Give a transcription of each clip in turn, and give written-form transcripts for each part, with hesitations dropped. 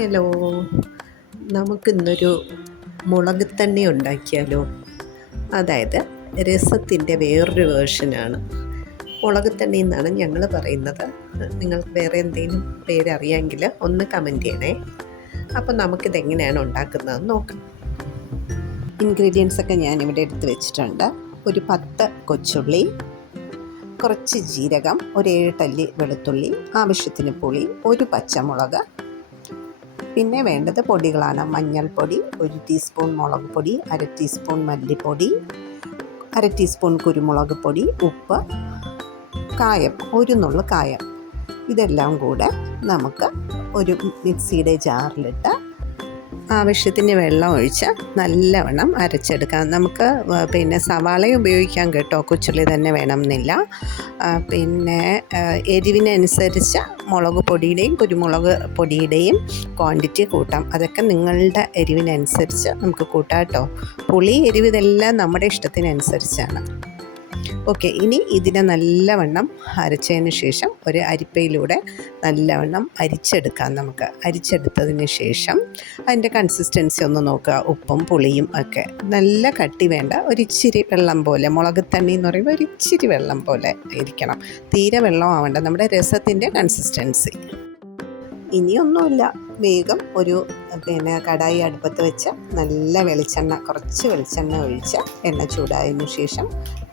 Hello, നമുക്കിന്നൊരു മുളക് തണ്ണി ഉണ്ടാക്കിയാലോ? അതായത് രസത്തിൻ്റെ വേറൊരു വേർഷനാണ്. മുളക് തണ്ണി എന്നാണ് ഞങ്ങൾ പറയുന്നത്. നിങ്ങൾക്ക് വേറെ എന്തെങ്കിലും പേരറിയാമെങ്കിൽ ഒന്ന് കമൻറ്റ് ചെയ്യണേ. അപ്പോൾ നമുക്കിതെങ്ങനെയാണ് ഉണ്ടാക്കുന്നതെന്ന് നോക്കാം. ഇൻഗ്രീഡിയൻസൊക്കെ ഞാനിവിടെ എടുത്ത് വെച്ചിട്ടുണ്ട്. ഒരു 10 കൊച്ചുള്ളി, കുറച്ച് ജീരകം, ഒരു 7 തല്ലി വെളുത്തുള്ളി, ആവശ്യത്തിന് പുളി, ഒരു പച്ചമുളക്. പിന്നെ വേണ്ടത് പൊടികളാണ്. മഞ്ഞൾപ്പൊടി 1 ടീസ്പൂൺ, മുളക് പൊടി 1/2 ടീസ്പൂൺ, മല്ലിപ്പൊടി 1/2 ടീസ്പൂൺ, കുരുമുളക് പൊടി, ഉപ്പ്, കായം 1 നുള്ള് കായം. ഇതെല്ലാം കൂടെ നമുക്ക് ഒരു മിക്സിയുടെ ജാറിലിട്ട് ആവശ്യത്തിന് വെള്ളം ഒഴിച്ച് നല്ലവണ്ണം അരച്ചെടുക്കാം. നമുക്ക് പിന്നെ സവാളയും ഉപയോഗിക്കാം കേട്ടോ, കൊച്ചുള്ളി തന്നെ വേണമെന്നില്ല. പിന്നെ എരിവിനനുസരിച്ച് മുളക് പൊടിയുടെയും കുരുമുളക് പൊടിയുടെയും ക്വാണ്ടിറ്റി കൂട്ടാം. അതൊക്കെ നിങ്ങളുടെ എരിവിനനുസരിച്ച് നമുക്ക് കൂട്ടാം കേട്ടോ. പുളി, എരിവ് ഇതെല്ലാം നമ്മുടെ ഇഷ്ടത്തിനനുസരിച്ചാണ്. ഓക്കെ, ഇനി ഇതിനെ നല്ലവണ്ണം അരച്ചതിന് ശേഷം ഒരു അരിപ്പയിലൂടെ നല്ലവണ്ണം അരിച്ചെടുക്കാം. നമുക്ക് അരിച്ചെടുത്തതിന് ശേഷം അതിൻ്റെ കൺസിസ്റ്റൻസി ഒന്ന് നോക്കുക. ഉപ്പും പുളിയും ഒക്കെ നല്ല കട്ടി വേണ്ട, ഒരിച്ചിരി വെള്ളം പോലെ. മുളക് തണ്ണി എന്ന് പറയുമ്പോൾ ഒരിച്ചിരി വെള്ളം പോലെ ഇരിക്കണം, തീരെ വെള്ളം ആവേണ്ട. നമ്മുടെ രസത്തിൻ്റെ കൺസിസ്റ്റൻസി. ഇനിയൊന്നുമില്ല, വേഗം ഒരു കടായി അടുപ്പത്ത് വെച്ച് നല്ല വെളിച്ചെണ്ണ, കുറച്ച് വെളിച്ചെണ്ണ ഒഴിച്ച് എണ്ണ ചൂടായതിനു ശേഷം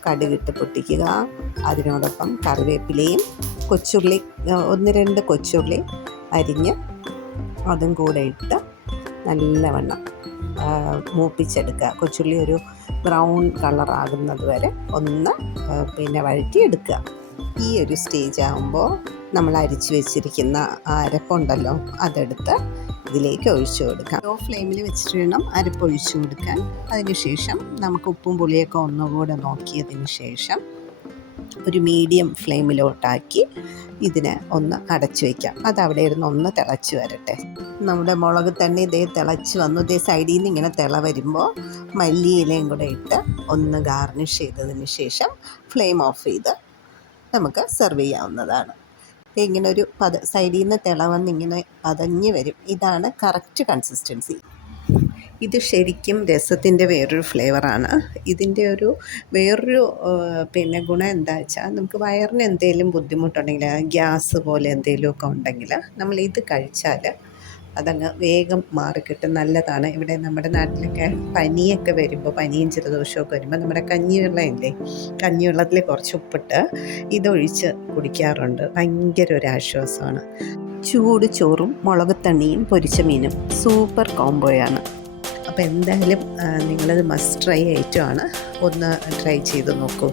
കടുകിട്ട് പൊട്ടിക്കുക. അതിനോടൊപ്പം കറിവേപ്പിലയും കൊച്ചുള്ളി 1-2 കൊച്ചുള്ളി അരിഞ്ഞ് അതും കൂടെ ഇട്ട് നല്ലവണ്ണം മൂപ്പിച്ചെടുക്കുക. കൊച്ചുള്ളി ഒരു ബ്രൗൺ കളറാകുന്നത് വരെ ഒന്ന് വഴറ്റിയെടുക്കുക. ഈ ഒരു സ്റ്റേജ് ആകുമ്പോൾ നമ്മൾ അരിച്ചു വെച്ചിരിക്കുന്ന അരപ്പുണ്ടല്ലോ, അതെടുത്ത് ഇതിലേക്ക് ഒഴിച്ചു കൊടുക്കാം. ലോ ഫ്ലെയിമിൽ വെച്ചിട്ട് വേണം അരപ്പൊഴിച്ചു കൊടുക്കാൻ. അതിനുശേഷം നമുക്ക് ഉപ്പും പുളിയൊക്കെ ഒന്നുകൂടെ നോക്കിയതിന് ശേഷം ഒരു മീഡിയം ഫ്ലെയിമിലോട്ടാക്കി ഇതിനെ ഒന്ന് അടച്ചു വയ്ക്കാം. അതവിടെ ഇരുന്ന് ഒന്ന് തിളച്ച് വരട്ടെ. നമ്മുടെ മുളക് തന്നെ ഇതേ തിളച്ച് വന്നു. ഇതേ സൈഡിൽ നിന്ന് ഇങ്ങനെ തിള വരുമ്പോൾ മല്ലിയിലയും കൂടെ ഇട്ട് ഒന്ന് ഗാർണിഷ് ചെയ്തതിന് ശേഷം ഫ്ലെയിം ഓഫ് ചെയ്ത് നമുക്ക് സെർവ് ചെയ്യാവുന്നതാണ്. ഇങ്ങനെ ഒരു സൈഡിൽ നിന്ന് തിളവന്നിങ്ങനെ പതഞ്ഞ് വരും. ഇതാണ് കറക്റ്റ് കൺസിസ്റ്റൻസി. ഇത് ശരിക്കും രസത്തിൻ്റെ വേറൊരു ഫ്ലേവറാണ്. ഇതിൻ്റെ ഒരു വേറൊരു ഗുണം എന്താ വെച്ചാൽ, നമുക്ക് വയറിന് എന്തെങ്കിലും ബുദ്ധിമുട്ടുണ്ടെങ്കിൽ, ഗ്യാസ് പോലെ എന്തെങ്കിലുമൊക്കെ ഉണ്ടെങ്കിൽ നമ്മൾ ഇത് കഴിച്ചാൽ അതങ്ങ് വേഗം മാറിക്കിട്ടും. നല്ലതാണ്. ഇവിടെ നമ്മുടെ നാട്ടിലൊക്കെ പനിയൊക്കെ വരുമ്പോൾ, പനിയും ജലദോഷമൊക്കെ വരുമ്പോൾ നമ്മുടെ കഞ്ഞിവെള്ളമില്ലേ, കഞ്ഞിവെള്ളത്തിൽ കുറച്ച് ഉപ്പിട്ട് ഇതൊഴിച്ച് കുടിക്കാറുണ്ട്. ഭയങ്കര ഒരു ആശ്വാസമാണ്. ചൂട് ചോറും മുളക് തണ്ണിയും പൊരിച്ച മീനും സൂപ്പർ കോംബോയാണ്. അപ്പോൾ എന്തായാലും നിങ്ങളത് മസ്റ്റ് ട്രൈ ഐറ്റമാണ്. ഒന്ന് ട്രൈ ചെയ്ത് നോക്കൂ.